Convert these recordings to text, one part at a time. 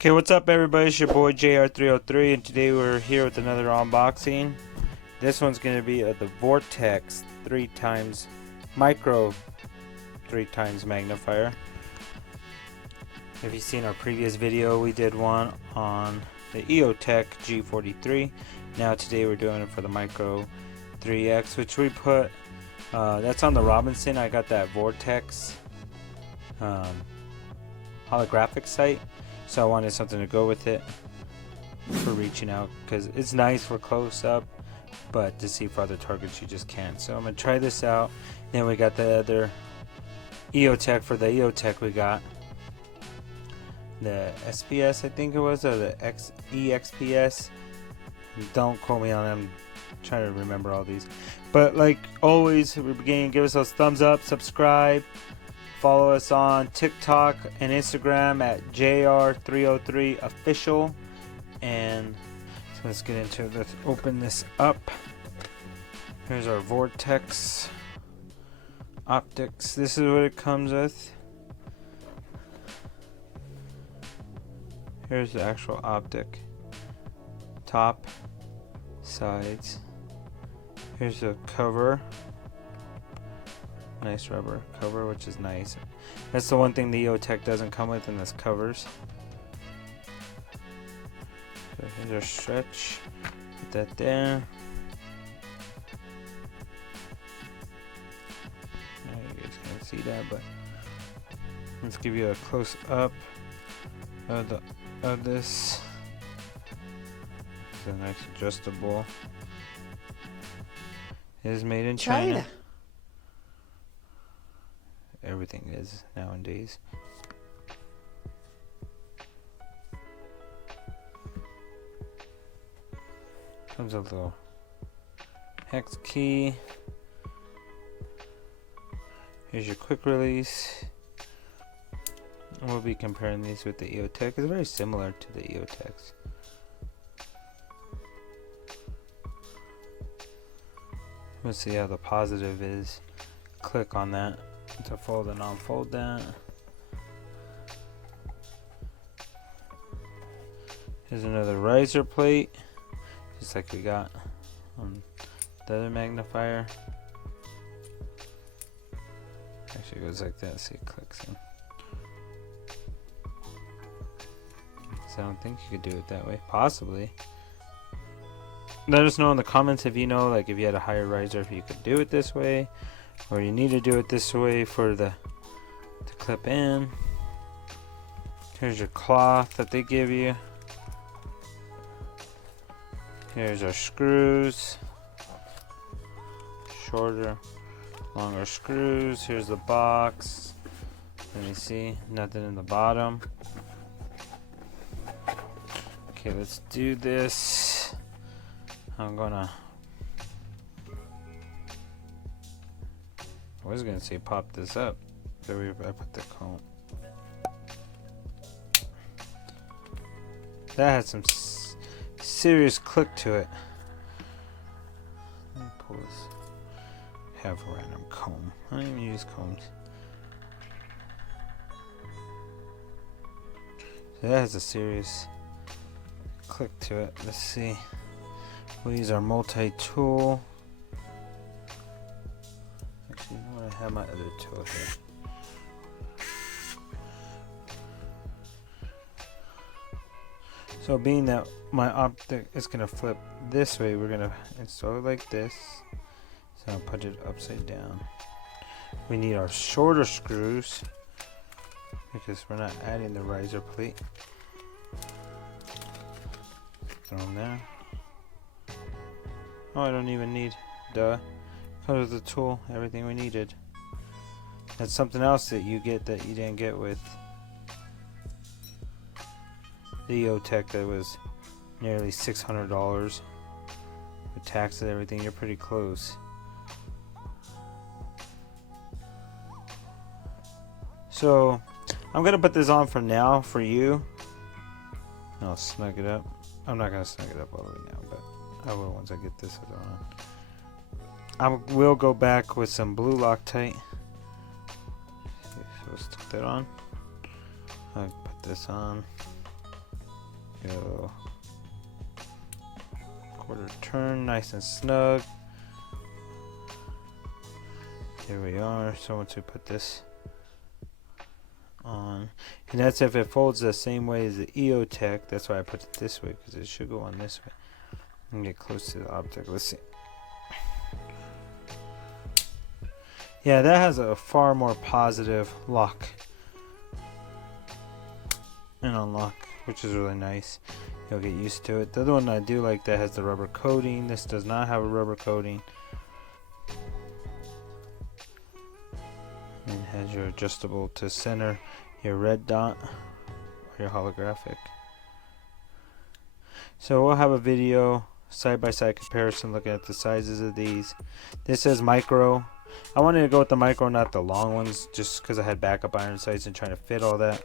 Okay, what's up everybody? It's your boy JR303 and today we're here with another unboxing. This one's going to be of the Vortex 3x Micro 3x Magnifier. If you've seen our previous video, we did one on the EOTECH G43. Now today we're doing it for the Micro3x, which we put, that's on the Robinson. I got that Vortex holographic sight. So I wanted something to go with it for reaching out, because it's nice for close up, but to see for other targets you just can't. So I'm going to try this out. Then we got the other EOTECH. For the EOTECH we got the SPS, I think it was, or the EXPS. Don't quote me on them. I'm trying to remember all these. But like always, at the beginning, give us those thumbs up, subscribe. Follow us on TikTok and Instagram at JR303 official. And so let's get into it. Let's open this up. Here's our Vortex optics. This is what it comes with. Here's the actual optic. Top, sides. Here's the cover. Nice rubber cover, which is nice. That's the one thing the EOTECH doesn't come with, and that's covers. So here's our stretch. Put that there. You guys can't see that, but let's give you a close up of this. It's a nice adjustable. It is made in China. Everything is nowadays. Comes a little hex key. Here's your quick release. We'll be comparing these with the EOTECH. It's very similar to the EOTECHs. Let's see how the positive is. Click on that to fold and unfold that. Here's another riser plate, just like we got on the other magnifier. Actually, it goes like that. See, it clicks in. So I don't think you could do it that way. Possibly. Let us know in the comments if you know, like if you had a higher riser, if you could do it this way, or you need to do it this way for the to clip in. Here's your cloth that they give you. Here's our screws. Shorter, longer screws. Here's the box. Let me see. Nothing in the bottom. Okay, let's do this. I'm gonna. I was gonna say pop this up. There I put the comb. That had some serious click to it. Let me pull this. Have a random comb. I don't even use combs. So that has a serious click to it. Let's see. We'll use our multi-tool. Actually, you know what? I have my other tool here. So being that my optic is going to flip this way, we're going to install it like this. So I'll put it upside down. We need our shorter screws because we're not adding the riser plate. Throw them there. Oh, I don't even need, duh. Comes with the tool, everything we needed. That's something else that you get that you didn't get with the EOTECH. That was nearly $600 with tax and everything. You're pretty close. So I'm gonna put this on for now for you. I'll snug it up. I'm not gonna snug it up all the way now, but I will once I get this on. I will go back with some blue Loctite. So let's stick that on. I'll put this on. Go quarter turn, nice and snug. Here we are. So once we put this on, and that's if it folds the same way as the EOTECH. That's why I put it this way, because it should go on this way. And get close to the object. Let's see. Yeah, that has a far more positive lock and unlock, which is really nice. You'll get used to it. The other one I do like that has the rubber coating. This does not have a rubber coating. And has your adjustable to center your red dot or your holographic. So we'll have a video side-by-side comparison looking at the sizes of these. This says micro. I wanted to go with the micro, not the long ones, just because I had backup iron sights and trying to fit all that.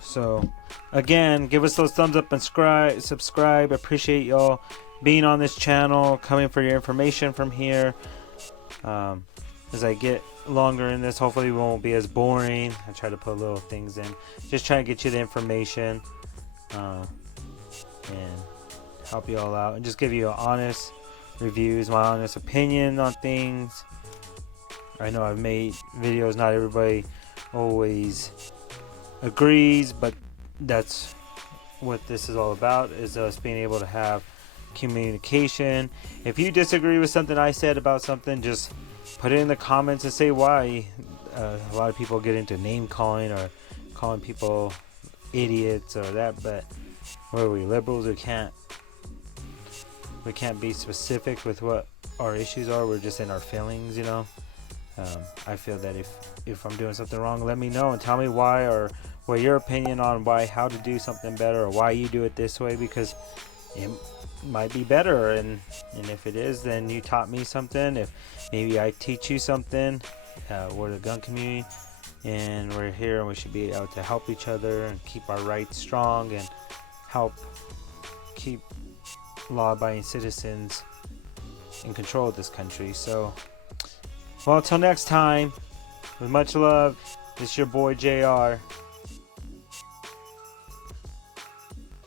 So again, give us those thumbs up and subscribe. Appreciate y'all being on this channel, coming for your information from here. As I get longer in this, hopefully it won't be as boring. I try to put little things in, just trying to get you the information and help you all out, and just give you honest reviews, my honest opinion on things. I know I've made videos, not everybody always agrees, but that's what this is all about, is us being able to have communication. If you disagree with something I said about something, just put it in the comments and say why. A lot of people get into name calling or calling people idiots or that, but what are we, liberals? We can't be specific with what our issues are. We're just in our feelings, you know. I feel that if I'm doing something wrong, let me know and tell me why, or what your opinion on how to do something better, or why you do it this way, because it might be better, and if it is, then you taught me something. If maybe I teach you something, we're the gun community and we're here, and we should be able to help each other and keep our rights strong and help keep law-abiding citizens in control of this country. So, well, until next time, with much love, this is your boy JR.